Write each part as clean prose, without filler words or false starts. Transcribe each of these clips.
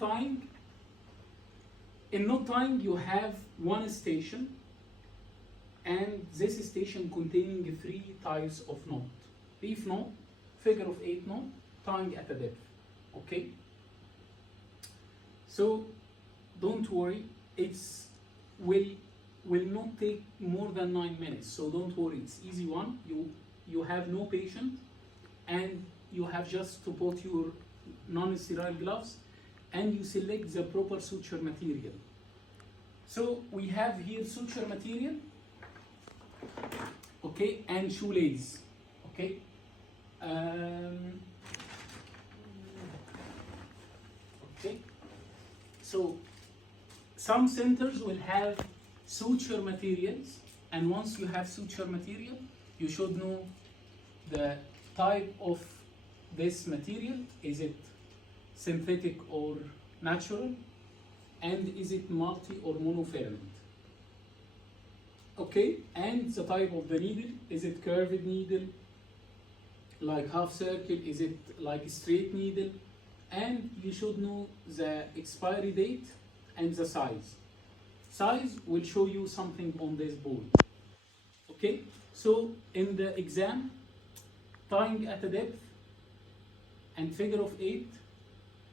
knot tying, in knot tying you have one station, and this station containing 3 types of knot. Reef knot, figure of 8 knot, tying at a depth. Okay? So don't worry, it's will not take more than 9 minutes. So don't worry, it's easy one. You have no patient, and you have just to put your non-sterile gloves, and you select the proper suture material. So we have here suture material, okay, and shoelace, okay. Okay. So some centers will have suture materials, and once you have suture material, you should know the type of this material. Is it synthetic or natural? And is it multi or monofilament? Okay, and the type of the needle, is it curved needle, like half circle, is it like a straight needle? And you should know the expiry date and the size. Size will show you something on this board. Okay, so in the exam, tying at a depth and figure of 8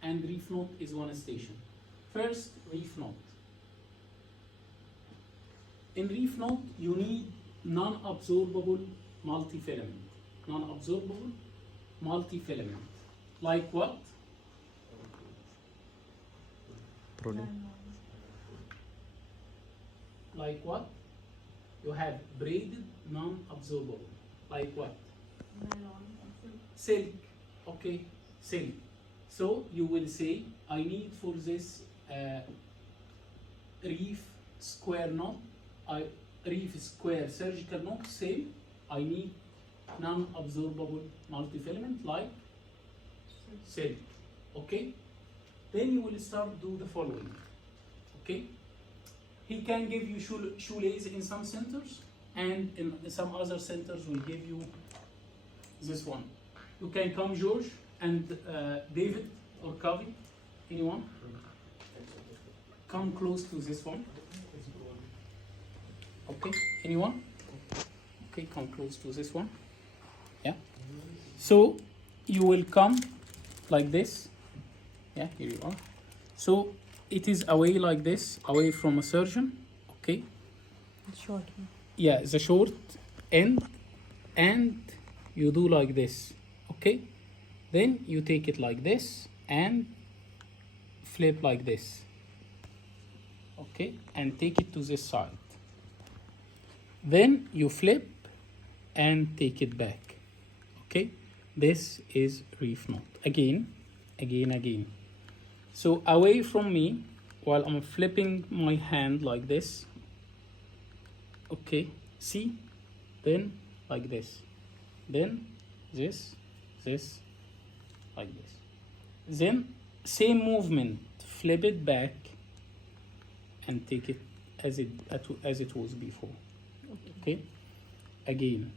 and reef knot is one station. First, reef knot. In reef knot, you need non-absorbable multifilament. Non-absorbable multifilament. Like what? Like what? You have braided non-absorbable. Like what? Silk. Okay, silk. So you will say, I need for this reef square knot, reef square surgical knot, same. I need non-absorbable multifilament like silk. Okay? Then you will start do the following. Okay? He can give you shoelace in some centers, and in some other centers will give you this one. You can come, George and David or Kavi, anyone? Come close to this one. Okay, anyone? Okay, come close to this one. Yeah. So you will come like this. Yeah, here you are. So it is away like this, away from a surgeon. Okay. Short. Yeah, the short end, and you do like this. Okay. Then you take it like this and flip like this. Okay, and take it to this side. Then you flip and take it back. Okay, this is reef knot. Again. So away from me while I'm flipping my hand like this. Okay, see? Then like this. Then this, like this. Then same movement, flip it back and take it as it was before. Okay? Again.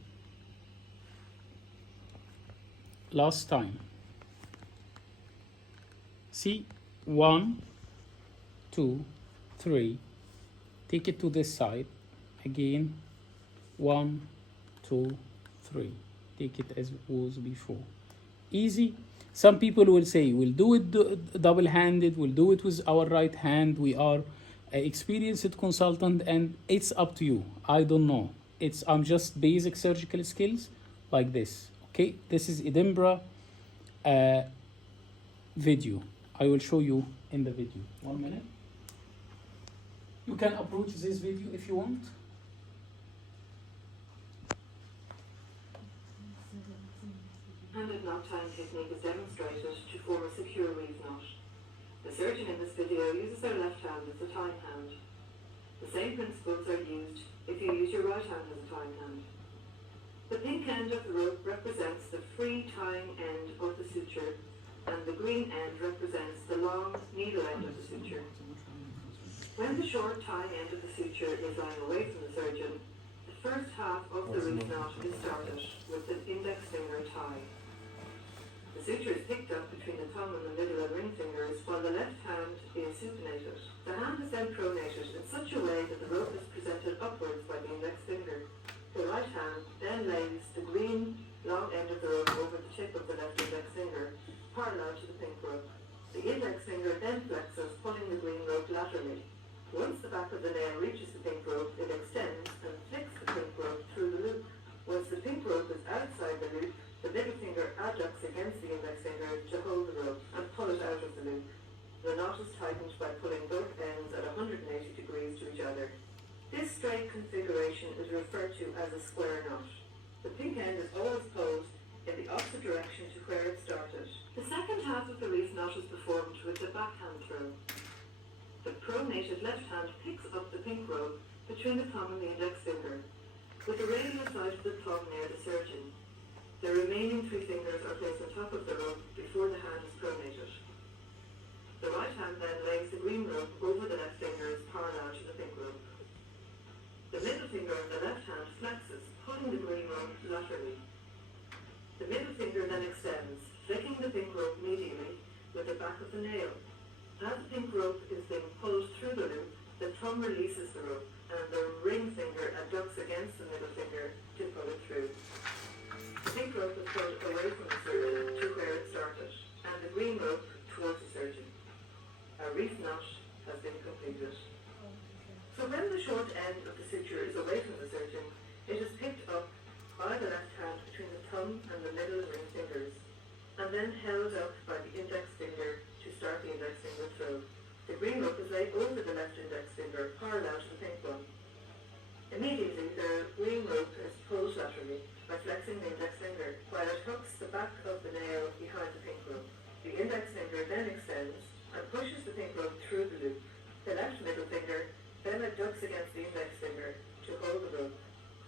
Last time. See? 1, 2, 3. Take it to this side. Again. 1, 2, 3. Take it as it was before. Easy. Some people will say, we'll do it double-handed, we'll do it with our right hand. We are an experienced consultant, and it's up to you. I don't know. I'm just basic surgical skills like this. Okay, this is Edinburgh video. I will show you in the video. 1 minute. You can approach this video if you want. Handed knot tying technique is demonstrated to form a secure reef knot. The surgeon in this video uses their left hand as the tying hand. The same principles are used if you use your right hand as a tying hand. The pink end of the rope represents the free tying end of the suture, and the green end represents the long needle end of the suture. When the short tying end of the suture is lying away from the surgeon, the first half of the reef knot is started with an index finger tie. The suture is picked up between the thumb and the middle and ring fingers, while the left hand then pronated in such a way that the rope is presented upwards by the index finger. The right hand then lays the green long end of the rope over the tip of the left index finger, parallel to the pink rope. The index finger then flexes, pulling the green rope laterally. Once the back of the nail reaches the pink rope, it extends and flicks the pink rope through the loop. Once the pink rope is outside the loop, the middle finger adducts against the index finger to hold the rope and pull it out of the loop. The knot is tightened by pulling both ends at 180 degrees to each other. This straight configuration is referred to as a square knot. The pink end is always pulled in the opposite direction to where it started. The second half of the reef knot is performed with the backhand throw. The pronated left hand picks up the pink rope between the thumb and the index finger, with the radial side of the thumb near the surgeon. The remaining three fingers are placed on top of the rope before the hand is pronated. The right hand then lays the green rope over the left fingers parallel to the pink rope. The middle finger on the left hand flexes, pulling the green rope laterally. The middle finger then extends, flicking the pink rope medially with the back of the nail. As the pink rope is being pulled through the loop, the thumb releases the rope and the ring finger adducts against the middle finger to pull it through. The pink rope is pulled away from the surgeon to where it started, and the green rope towards the surgeon. A reef knot has been completed. So when the short end of the suture is away from the surgeon, it is picked up by the left hand between the thumb and the middle ring fingers, and then held up by the index finger to start the index finger throw. The green rope is laid over the left index finger, parallel to the pink one. Immediately, the green rope is pulled laterally by flexing the index finger, while it hooks the back of the nail behind the pink rope. The index finger then extends and pushes the pink rope through the loop. The left middle finger then adducts against the index finger to hold the rope.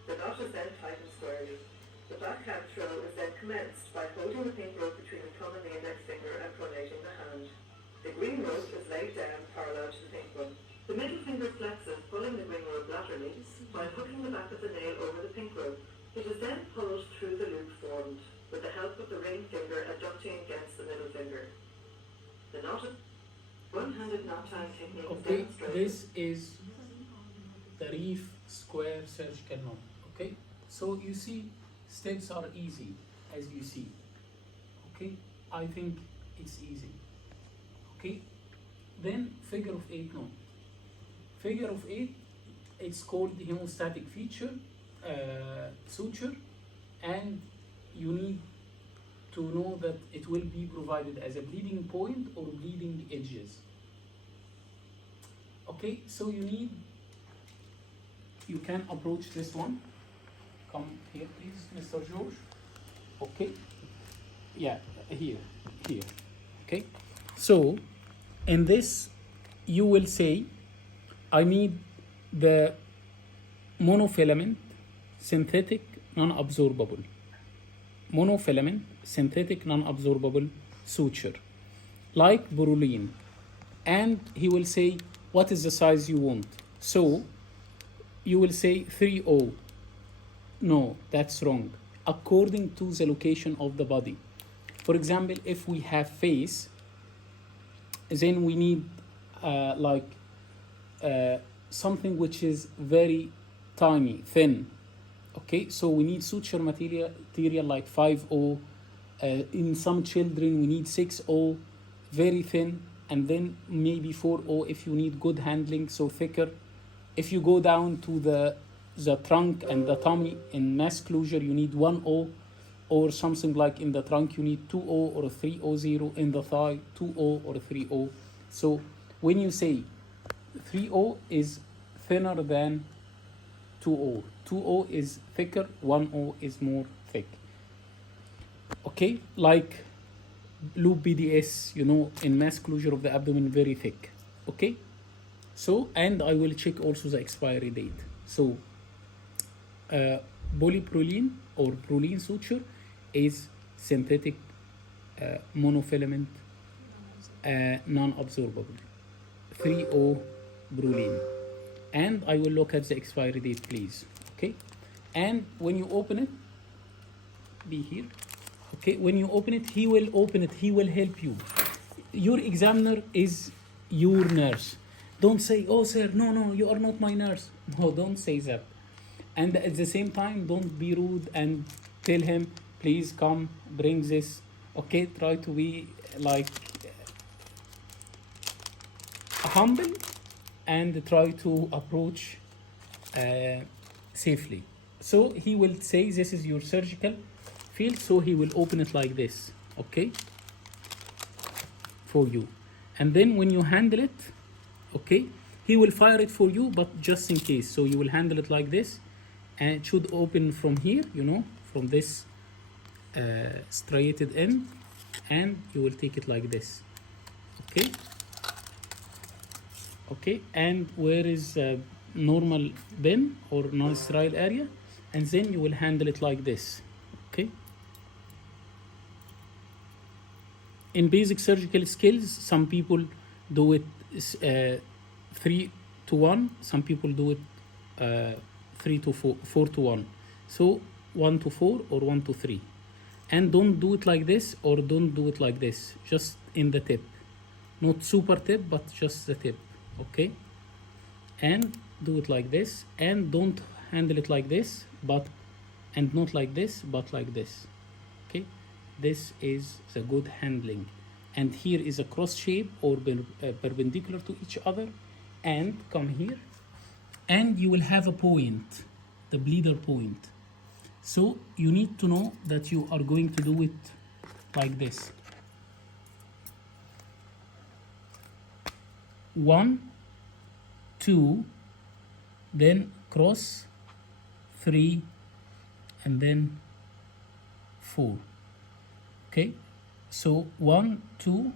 The knot is then tightened squarely. The backhand throw is then commenced by holding the pink rope between the thumb and the index finger and pronating the hand. The green rope is laid down parallel to the pink one. The middle finger flexes, pulling the green rope laterally by hooking the back of the nail over the pink rope. It is then pulled through the loop formed, with the help of the ring finger adducting against the middle finger. The knotted one-handed knot tying technique is Okay, demonstrated. this is the reef square surgical knot. Okay, so you see, steps are easy as you see. Okay, I think it's easy. Okay, then figure of 8 knot. Figure of 8, it's called the hemostatic feature suture, and you need to know that it will be provided as a bleeding point or bleeding edges. Okay, so you can approach this one. Come here, please, Mr. George. Okay, yeah, here. Okay, so in this you will say, I need the monofilament synthetic non-absorbable. Monofilament synthetic non-absorbable suture, like Bruline. And he will say, what is the size you want? So you will say 3/0. No, that's wrong. According to the location of the body. For example, if we have face, then we need something which is very tiny, thin. Okay, so we need suture material like 5/0. In some children, we need 6/0, very thin, and then maybe 4/0 if you need good handling, so thicker. If you go down to the trunk and the tummy in mass closure, you need 1/0, or something like in the trunk, you need 2/0 or 3/0. In the thigh, 2/0 or 3/0. So when you say 3/0 is thinner than 2/0. 2/0 is thicker, 1/0 is more thick. Okay, like loop BDS, in mass closure of the abdomen, very thick. Okay, so, and I will check also the expiry date. So, polyproline or proline suture is synthetic monofilament non-absorbable. 3/0 Bruline. And I will look at the expiry date, please. Okay, and when you open it, be here. Okay, when you open it, he will open it, he will help you. Your examiner is your nurse. Don't say, oh sir, no, you are not my nurse. No, don't say that. And at the same time, don't be rude and tell him, please come, bring this. Okay, try to be like humble and try to approach safely. So he will say, this is your surgical field, so he will open it like this, okay, for you. And then when you handle it, okay, he will fire it for you, but just in case. So you will handle it like this, and it should open from here, you know, from this striated end, and you will take it like this, okay. Okay, and where is normal bin or non-sterile area, and then you will handle it like this, okay. In basic surgical skills, some people do it 3 to 1, some people do it 3 to 4, 4 to 1. So 1 to 4 or 1 to 3. And don't do it like this or don't do it like this, just in the tip. Not super tip, but just the tip, okay? And do it like this, and don't handle it like this, but, and not like this, but like this, okay? This is the good handling. And here is a cross shape or perpendicular to each other, and come here, and you will have a point, the bleeder point. So you need to know that you are going to do it like this. 1, 2, then cross, 3, and then 4. Okay, so 1, 2,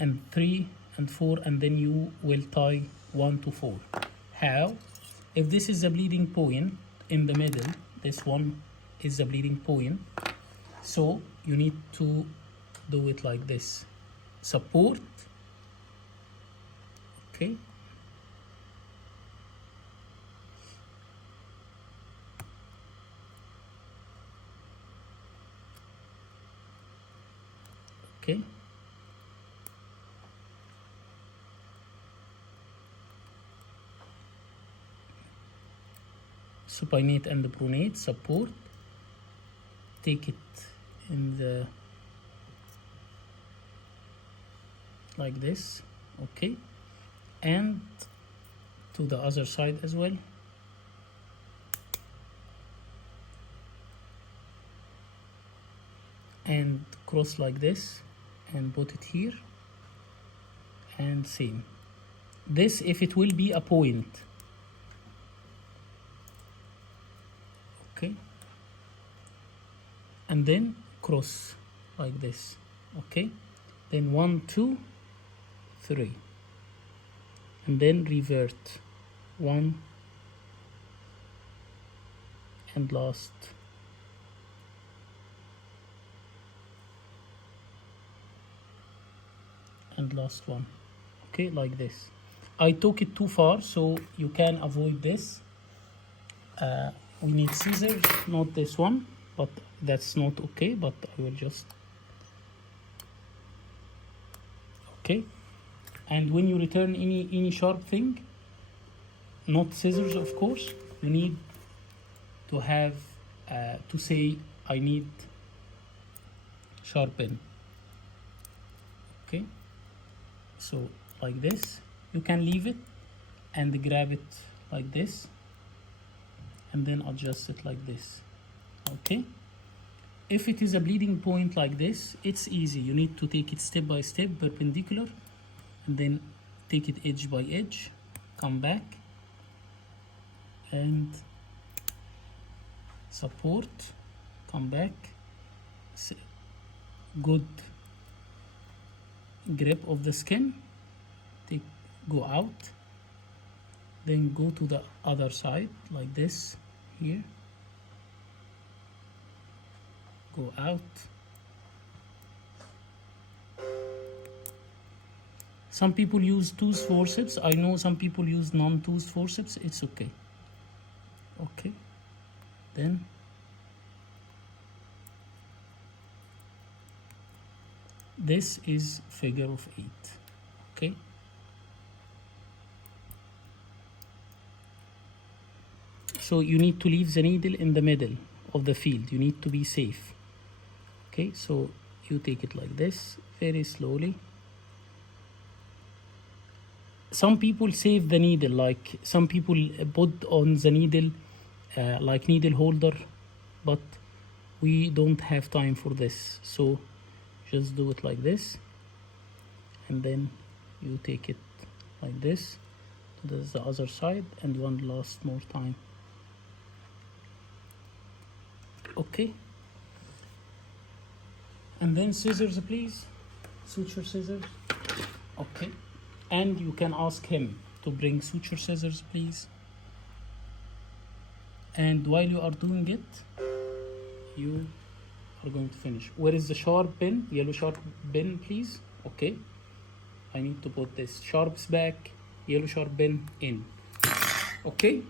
and 3, and 4, and then you will tie 1 to 4. How? If this is a bleeding point in the middle, this one is a bleeding point, so you need to do it like this. Support, okay, okay, supinate and pronate, support, take it in the like this, okay, and to the other side as well, and cross like this and put it here, and same. This if it will be a point, okay, and then cross like this, okay, then 1, 2, 3, and then revert 1 and last, and last one, okay, like this. I took it too far, so you can avoid this. We need scissors, not this one, but that's not okay, but I will just, okay. And when you return any sharp thing, not scissors of course, you need to have to say I need sharpen, okay. So like this, you can leave it and grab it like this, and then adjust it like this, okay. If it is a bleeding point like this, it's easy. You need to take it step by step, perpendicular, and then take it edge by edge, come back, and support, come back, good grip of the skin, go out, then go to the other side like this, here, go out. Some people use tooth forceps. I know some people use non-tooth forceps. It's okay. Okay, then this is figure of 8, okay. so you need to leave the needle in the middle of the field. You need to be safe. Okay, so you take it like this, very slowly. Some people save the needle, like some people put on the needle like needle holder, but we don't have time for this, so just do it like this, and then you take it like this to the other side, and one last more time. Okay, and then scissors, please, suture scissors. Okay, and you can ask him to bring suture scissors, please. And while you are doing it, you are going to finish. Where is the sharp pen? Yellow sharp pen, please. Okay, I need to put this sharps back, yellow sharp pen in. Okay.